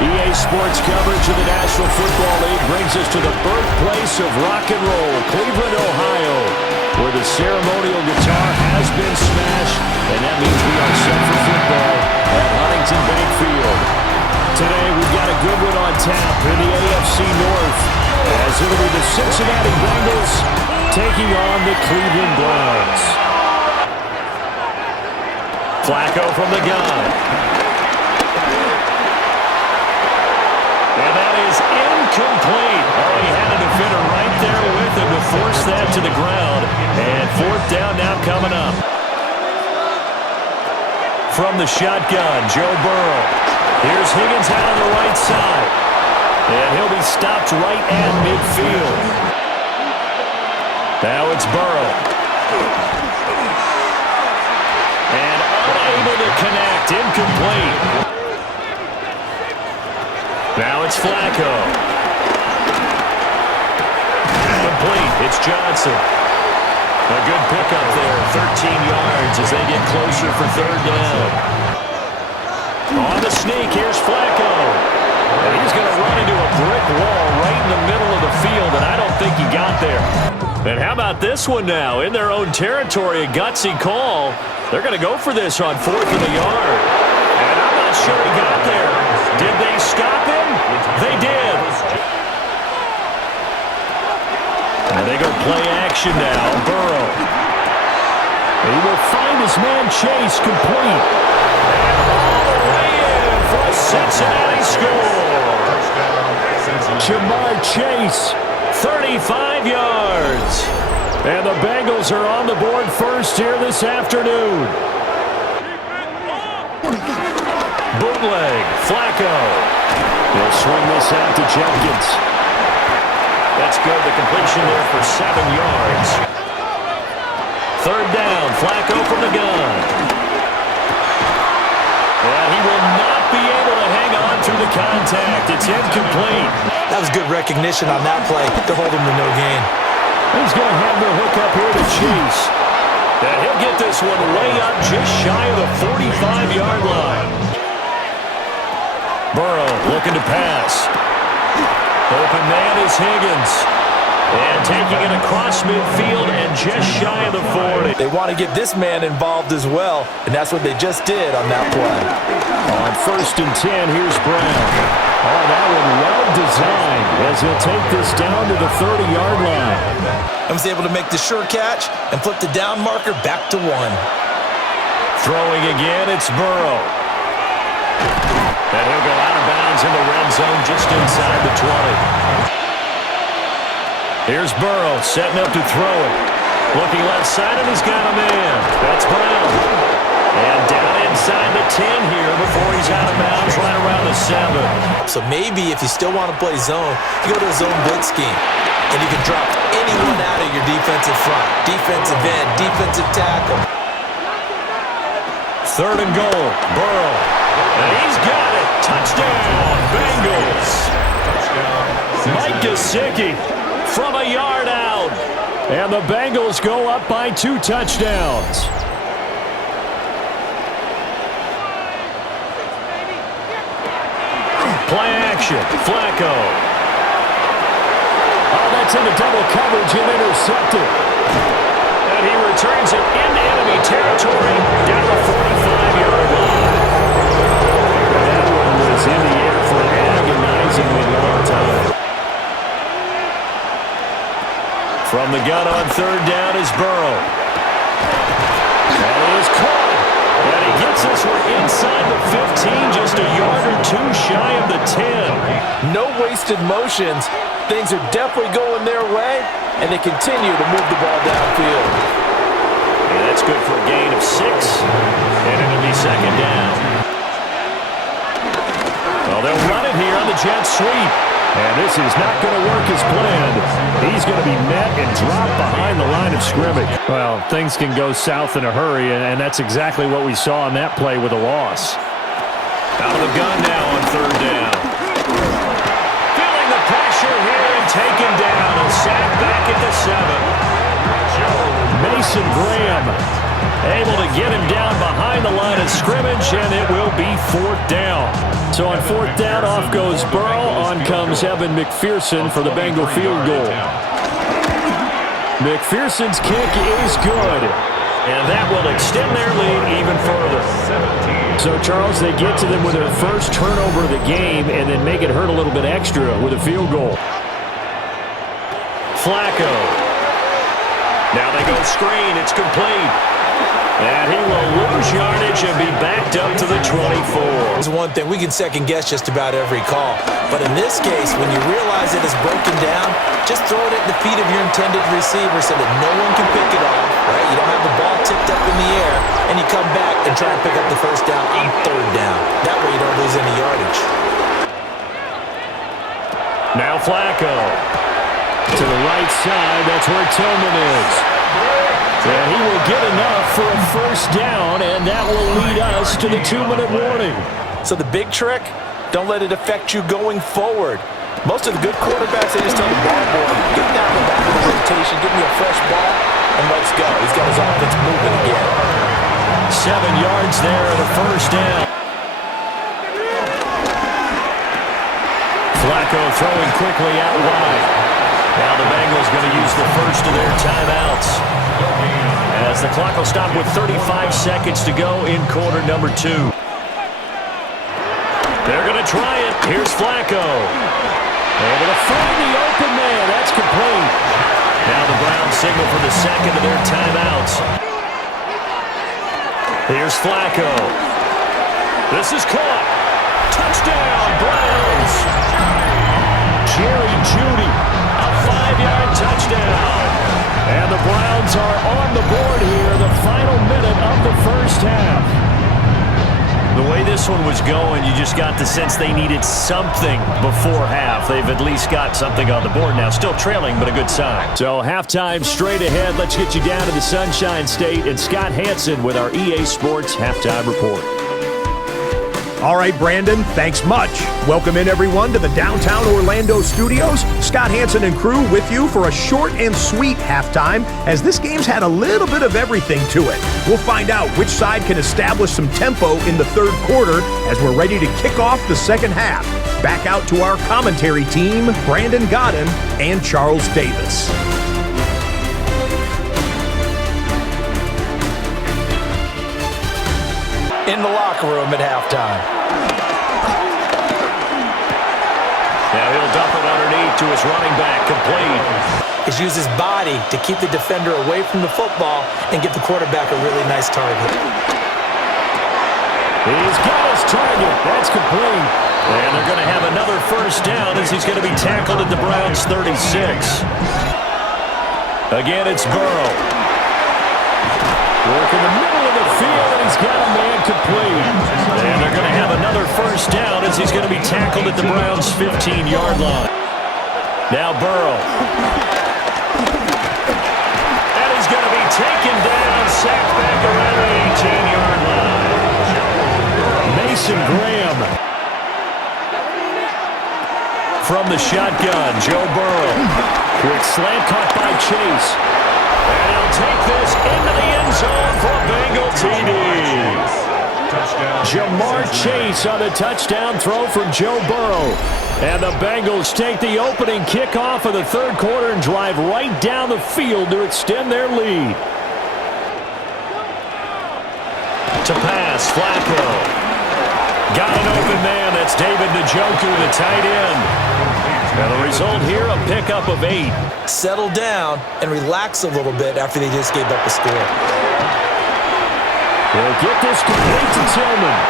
EA Sports coverage of the National Football League brings us to the birthplace of rock and roll, Cleveland, Ohio, where the ceremonial guitar has been smashed, and that means we are set for football at Huntington Bank Field. Today we've got a good one on tap in the AFC North, as it'll be the Cincinnati Bengals taking on the Cleveland Browns. Flacoo from the gun. And that is incomplete. Oh, he had a defender right there with him to force that to the ground. And fourth down now coming up. From the shotgun, Joe Burrow. Here's Higgins out on the right side. And he'll be stopped right at midfield. Now it's Burrow. And unable to connect. Incomplete. Now it's Flacoo. Complete. It's Johnson. A good pickup there. 13 yards as they get closer for third down. On the sneak, here's Flacoo. And he's going to run into a brick wall right in the middle of the field, and I don't think he got there. And how about this one now? In their own territory, a gutsy call. They're going to go for this on 4th and a yard. And I'm not sure he got there. Did they stop him? They did. And they go play action now. Burrow. He will find his man Chase complete. And all the way in for a Cincinnati score. Jamar Chase, 35 yards. And the Bengals are on the board first here this afternoon. Bootleg, Flacoo. He'll swing this out to Jenkins. That's good. The completion there for 7 yards. Third down, Flacoo from the gun. And he will not be able to hang on through the contact. It's incomplete. That was good recognition on that play to hold him to no gain. He's going to have the hook up here to Chase. And he'll get this one way up just shy of the 45-yard line. Burrow looking to pass. Open man is Higgins. And taking it across midfield and just shy of the 40. They want to get this man involved as well, and that's what they just did on that play. On 1st and 10, here's Brown. Oh, that one well designed as he'll take this down to the 30-yard line. And was able to make the sure catch and flip the down marker back to 1. Throwing again, it's Burrow. And he'll go out of bounds in the red zone just inside the 20. Here's Burrow setting up to throw it. Looking left side, and he's got a man. That's Brown. And down inside the 10 here before he's out of bounds right around the 7. So maybe if you still want to play zone, you go to a zone blitz scheme. And you can drop anyone out of your defensive front. Defensive end, defensive tackle. 3rd and goal. Burrow. And he's got it. Touchdown, Bengals. Mike Gesicki from a yard out. And the Bengals go up by 2 touchdowns. Play action. Flacoo. Oh, that's into double coverage and intercepted. And he returns it into enemy territory down the 45-yard line. That one was in the air for an agonizingly long time. From the gun on 3rd down is Burrow. That is caught. And he gets this one inside the 15, just a yard or 2 shy of the 10. No wasted motions. Things are definitely going their way, and they continue to move the ball downfield. And that's good for a gain of 6, and it'll be 2nd down. Well, they'll run it here on the jet sweep. And this is not going to work as planned. He's going to be met and dropped behind the line of scrimmage. Well, things can go south in a hurry, and that's exactly what we saw on that play with a loss. Out of the gun now on 3rd down. Feeling the pressure here and taken down. A sack back at the 7. Mason Graham Able to get him down behind the line of scrimmage, and it will be 4th down. So on 4th down, off goes Burrow. On comes Evan McPherson for the Bengal field goal. McPherson's kick is good, and that will extend their lead even further. So, Charles, they get to them with their first turnover of the game and then make it hurt a little bit extra with a field goal. Flacco. Now they go screen. It's complete. And he will lose yardage and be backed up to the 24. There's one thing. We can second-guess just about every call. But in this case, when you realize it is broken down, just throw it at the feet of your intended receiver so that no one can pick it off, right? You don't have the ball tipped up in the air, and you come back and try and pick up the first down on 3rd down. That way you don't lose any yardage. Now Flacco. To the right side, that's where Tillman is. And he will get enough for a first down, and that will lead us to the 2-minute warning. So the big trick, don't let it affect you going forward. Most of the good quarterbacks, they just tell the ball boy, get down the back of the rotation, give me a fresh ball, and let's go. He's got his offense moving again. 7 yards there at a first down. Flacco throwing quickly out wide. Now the Bengals going to use the first of their timeouts, as the clock will stop with 35 seconds to go in quarter number 2. They're going to try it. Here's Flacco. Able to find the open man. That's complete. Now the Browns signal for the second of their timeouts. Here's Flacco. This is caught. Touchdown, Browns. Jerry Jeudy, a 5-yard touchdown. And the Browns are on the board here, the final minute of the first half. The way this one was going, you just got the sense they needed something before half. They've at least got something on the board now. Still trailing, but a good sign. So halftime straight ahead. Let's get you down to the Sunshine State and Scott Hansen with our EA Sports Halftime Report. All right, Brandon, thanks much. Welcome in, everyone, to the downtown Orlando studios. Scott Hansen and crew with you for a short and sweet halftime, as this game's had a little bit of everything to it. We'll find out which side can establish some tempo in the third quarter as we're ready to kick off the second half. Back out to our commentary team, Brandin, Gaudin, and Charles Davis. In the locker room at halftime. Now he'll dump it underneath to his running back, complete. He's used his body to keep the defender away from the football and give the quarterback a really nice target. He's got his target. That's complete. And they're going to have another first down as he's going to be tackled at the Browns' 36. Again, it's Burrow. Work in the middle of the field, and he's got a man complete. And they're going to have another first down as he's going to be tackled at the Browns' 15-yard line. Now Burrow. And he's going to be taken down, sacked back around the 18-yard line. Mason Graham. From the shotgun, Joe Burrow. Quick slant caught by Chase. And he'll take this into the end zone for a Bengal TD. Jamar Chase on the touchdown throw from Joe Burrow. And the Bengals take the opening kickoff of the third quarter and drive right down the field to extend their lead. To pass, Flacco. Got an open man. That's David Njoku, the tight end. And the result here, a pickup of 8. Settle down and relax a little bit after they just gave up a score. They'll get this complete to Tillman.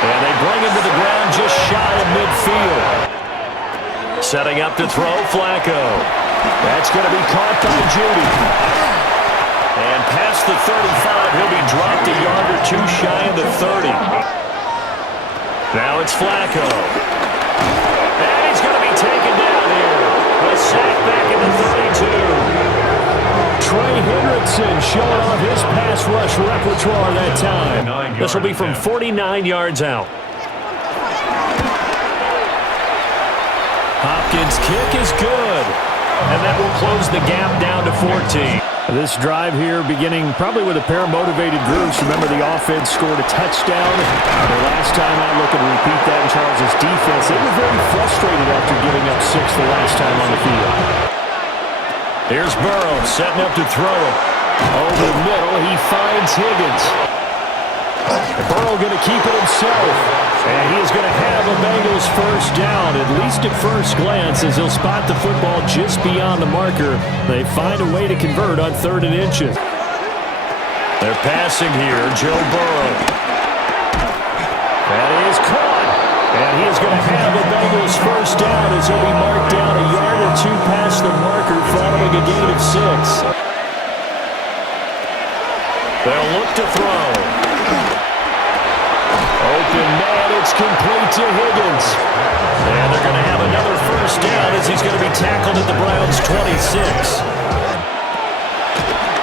And they bring him to the ground just shy of midfield. Setting up to throw, Flacco. That's going to be caught by Jeudy. And past the 35, he'll be dropped a yard or two shy of the 30. Now it's Flacco. And he's going to be taken down here. A sack back in the 32. Trey Hendrickson showing off his pass rush repertoire that time. This will be from 49 yards out. Hopkins' kick is good. And that will close the gap down to 14. This drive here beginning probably with a pair of motivated groups. Remember, the offense scored a touchdown. The last time I look and repeat that in Charles' defense, they were very frustrated after giving up 6 the last time on the field. Here's Burrow setting up to throw it. Over the middle, he finds Higgins. Burrow going to keep it himself. And he is going to have a Bengals first down, at least at first glance, as he'll spot the football just beyond the marker. They find a way to convert on 3rd and inches. They're passing here, Joe Burrow. That is caught. And he is going to have a Bengals first down as he'll be marked down a yard or 2 past the marker following a gain of 6. They'll look to throw. Open man, it's complete to Higgins. And they're going to have another first down as he's going to be tackled at the Browns' 26.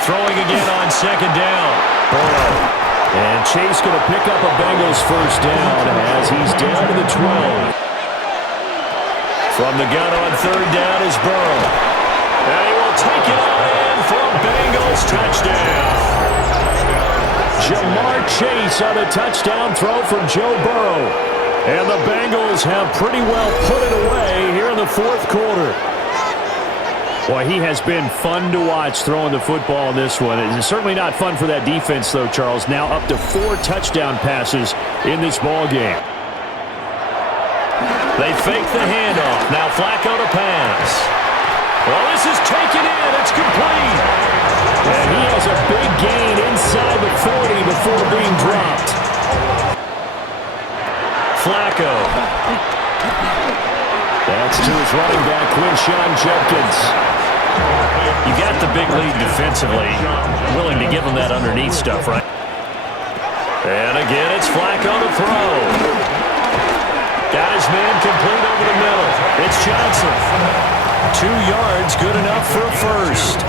Throwing again on 2nd down. Burrow. And Chase going to pick up a Bengals first down as he's down to the 12. From the gun on 3rd down is Burrow. And he will take it on in for a Bengals touchdown. Jamar Chase on a touchdown throw from Joe Burrow. And the Bengals have pretty well put it away here in the 4th quarter. Boy, he has been fun to watch throwing the football in this one. It's certainly not fun for that defense, though, Charles. Now up to 4 touchdown passes in this ball game. They fake the handoff. Now Flacco to pass. Well, this is taken in. It's complete. And he has a big gain inside the 40 before being dropped. Flacco. That's to his running back, Quinshon Judkins. You got the big lead defensively. Willing to give him that underneath stuff, right? And again, it's Flacco to throw. Got his man complete over the middle. It's Johnson. 2 yards, good enough for a first.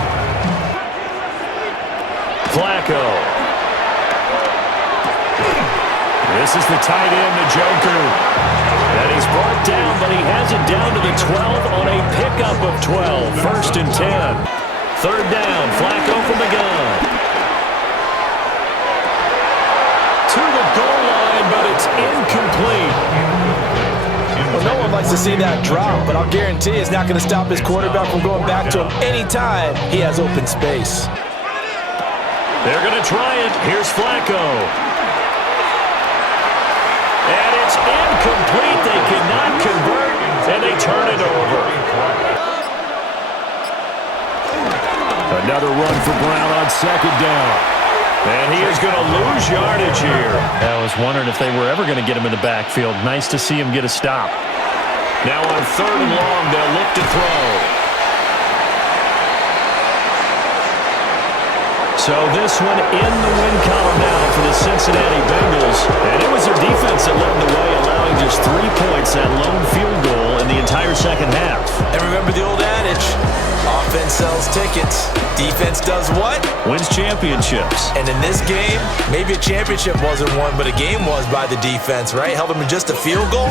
Flacco. This is the tight end, the Joker. And he's brought down, but he has it down to the 12 on a pickup of 12. 1st and 10. 3rd down, Flacco from the gun. To the goal line, but it's incomplete. Well, no one likes to see that drop, but I'll guarantee it's not going to stop his quarterback from going back to him anytime he has open space. They're going to try it. Here's Flacco. And it's incomplete. They cannot convert, and they turn it over. Another run for Brown on 2nd down. And he is going to lose yardage here. I was wondering if they were ever going to get him in the backfield. Nice to see him get a stop. Now on 3rd and long, they'll look to throw. So this one in the win column now for the Cincinnati Bengals. And it was their defense that led the way, allowing just 3 points, that lone field goal in the entire 2nd half. And remember the old adage, offense sells tickets. Defense does what? Wins championships. And in this game, maybe a championship wasn't won, but a game was by the defense, right? Held them to just a field goal.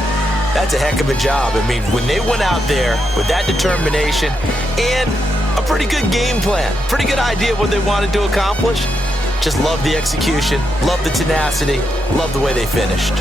That's a heck of a job. I mean, when they went out there with that determination and a pretty good game plan, pretty good idea of what they wanted to accomplish, just love the execution, love the tenacity, love the way they finished.